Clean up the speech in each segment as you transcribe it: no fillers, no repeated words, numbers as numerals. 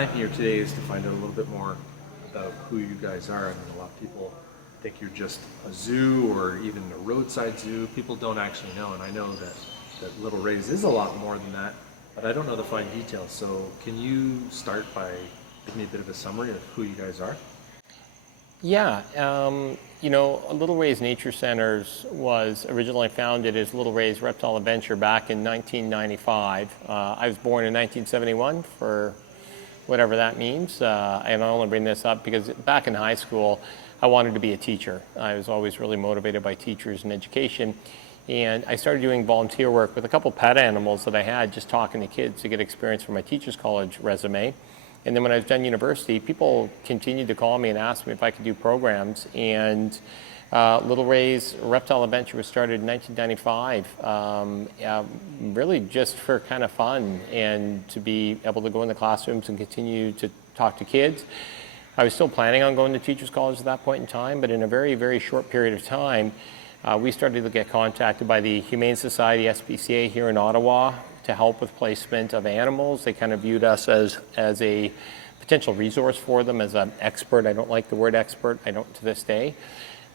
I'm here today is to find out a little bit more about who you guys are. I mean, a lot of people think you're just a zoo or even a roadside zoo. People don't actually know, and I know that Little Rays is a lot more than that, but I don't know the fine details. So can you start by giving me a bit of a summary of who you guys are? Yeah, Little Rays Nature Centers was originally founded as Little Rays Reptile Adventure back in 1995. I was born in 1971 for whatever that means. And I only bring this up because back in high school, I wanted to be a teacher. I was always really motivated by teachers and education. And I started doing volunteer work with a couple pet animals that I had, just talking to kids to get experience for my teacher's college resume. And then when I was done university, people continued to call me and ask me if I could do programs. And Little Rays Reptile Adventure was started in 1995, really just for kind of fun and to be able to go in the classrooms and continue to talk to kids. I was still planning on going to teachers college at that point in time, but in a very, very short period of time, we started to get contacted by the Humane Society SPCA here in Ottawa to help with placement of animals. They kind of viewed us as a potential resource for them, as an expert. I don't like the word expert, I don't to this day.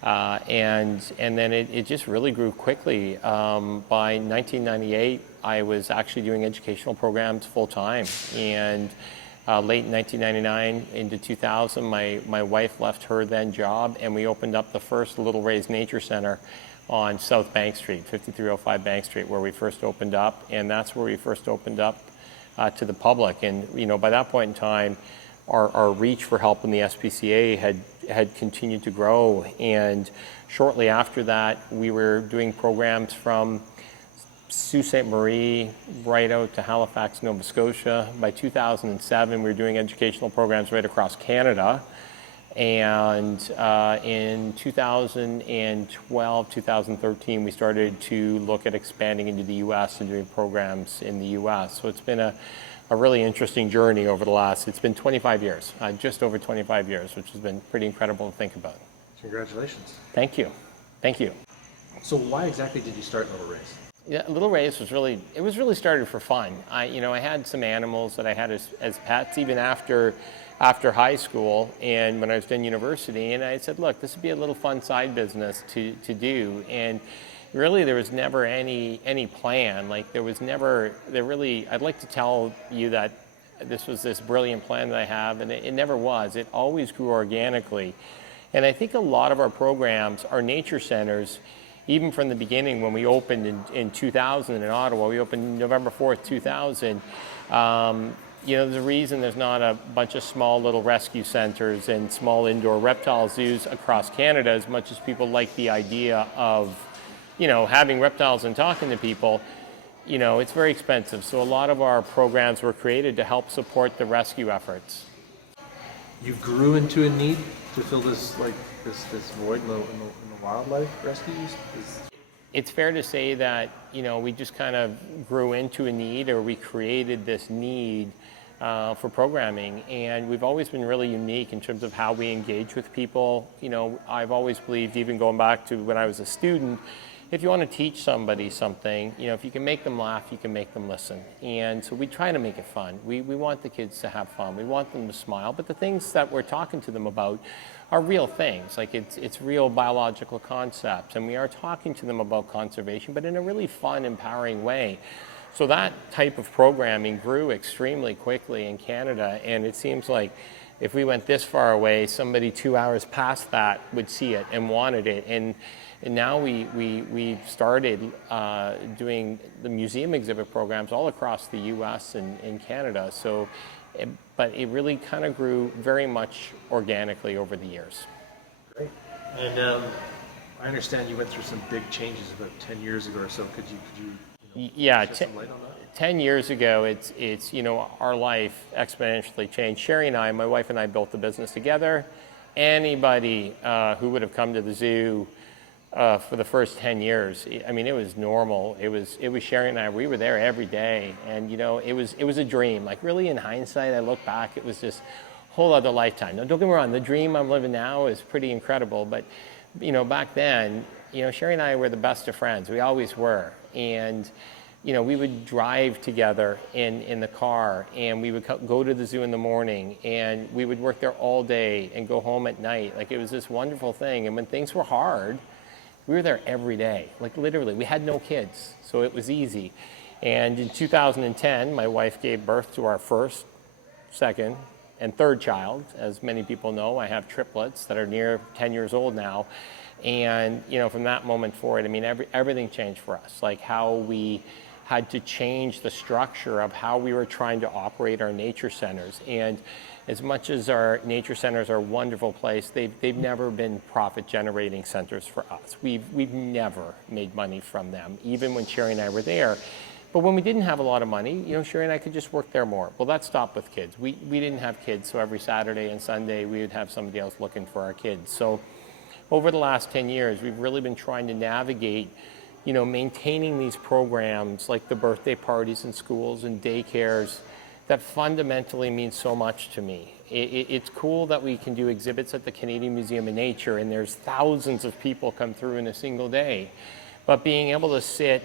And then it just really grew quickly. By 1998, I was actually doing educational programs full time. And late in 1999 into 2000, my wife left her then job, and we opened up the first Little Rays Nature Center on South Bank Street, 5305 Bank Street, where we first opened up, and that's where we first opened up to the public. And by that point in time, our reach for help in the SPCA had continued to grow, and shortly after that, we were doing programs from Sault Ste. Marie right out to Halifax, Nova Scotia. By 2007, we were doing educational programs right across Canada. And in 2012, 2013, we started to look at expanding into the U.S. and doing programs in the U.S. So it's been a really interesting journey over the last, it's been 25 years, just over 25 years, which has been pretty incredible to think about. Congratulations. Thank you. Thank you. So why exactly did you start Little Rays? Yeah, Little Rays was really started for fun. I had some animals that I had as pets even after high school and when I was in university, and I said, look, this would be a little fun side business to do. And really there was never any plan. Like I'd like to tell you that this was this brilliant plan that I have, and it never was. It always grew organically. And I think a lot of our programs, our nature centers, even from the beginning when we opened in 2000 in Ottawa, we opened November 4th, 2000, there's a reason there's not a bunch of small little rescue centers and small indoor reptile zoos across Canada, as much as people like the idea of, having reptiles and talking to people. It's very expensive. So a lot of our programs were created to help support the rescue efforts. You grew into a need to fill this void in the wildlife rescues? It's fair to say that, we just kind of grew into a need, or we created this need for programming, and we've always been really unique in terms of how we engage with people. I've always believed, even going back to when I was a student, if you want to teach somebody something, if you can make them laugh, you can make them listen. And so we try to make it fun. We want the kids to have fun. We want them to smile, but the things that we're talking to them about are real things. Like it's real biological concepts, and we are talking to them about conservation, but in a really fun, empowering way. So that type of programming grew extremely quickly in Canada, and it seems like if we went this far away, somebody 2 hours past that would see it and wanted it. And now we've started doing the museum exhibit programs all across the U.S. and Canada. So, but it really kind of grew very much organically over the years. Great. And I understand you went through some big changes about 10 years ago or so. Could you shed some light on that? 10 years ago, it's our life exponentially changed. Sherry and I, my wife and I, built the business together. Anybody who would have come to the zoo for the first 10 years, I mean, it was normal. It was Sherry and I. We were there every day, and it was a dream. Like really, in hindsight, I look back, it was just a whole other lifetime. Now, don't get me wrong. The dream I'm living now is pretty incredible, but back then, Sherry and I were the best of friends. We always were, and we would drive together in the car, and we would go to the zoo in the morning, and we would work there all day and go home at night. Like, it was this wonderful thing. And when things were hard, we were there every day. Like, literally, we had no kids, so it was easy. And in 2010, my wife gave birth to our first, second, and third child. As many people know, I have triplets that are near 10 years old now. And, from that moment forward, I mean, everything changed for us. Like, how we had to change the structure of how we were trying to operate our nature centers. And as much as our nature centers are a wonderful place, they've never been profit-generating centers for us. We've never made money from them, even when Sherry and I were there. But when we didn't have a lot of money, Sherry and I could just work there more. Well, that stopped with kids. We didn't have kids, so every Saturday and Sunday we would have somebody else looking for our kids. So over the last 10 years, we've really been trying to navigate, maintaining these programs like the birthday parties in schools and daycares that fundamentally mean so much to me. It's cool that we can do exhibits at the Canadian Museum of Nature, and there's thousands of people come through in a single day. But being able to sit,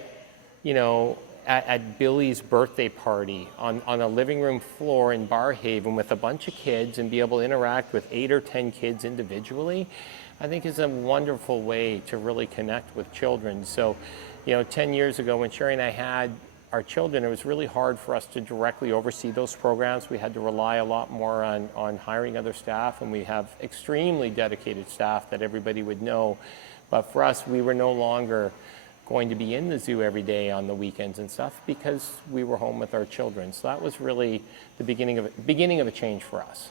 at Billy's birthday party on a living room floor in Barrhaven with a bunch of kids and be able to interact with 8 or 10 kids individually, I think is a wonderful way to really connect with children. So, 10 years ago when Sherry and I had our children, it was really hard for us to directly oversee those programs. We had to rely a lot more on hiring other staff, and we have extremely dedicated staff that everybody would know. But for us, we were no longer going to be in the zoo every day on the weekends and stuff because we were home with our children. So that was really the beginning of a change for us.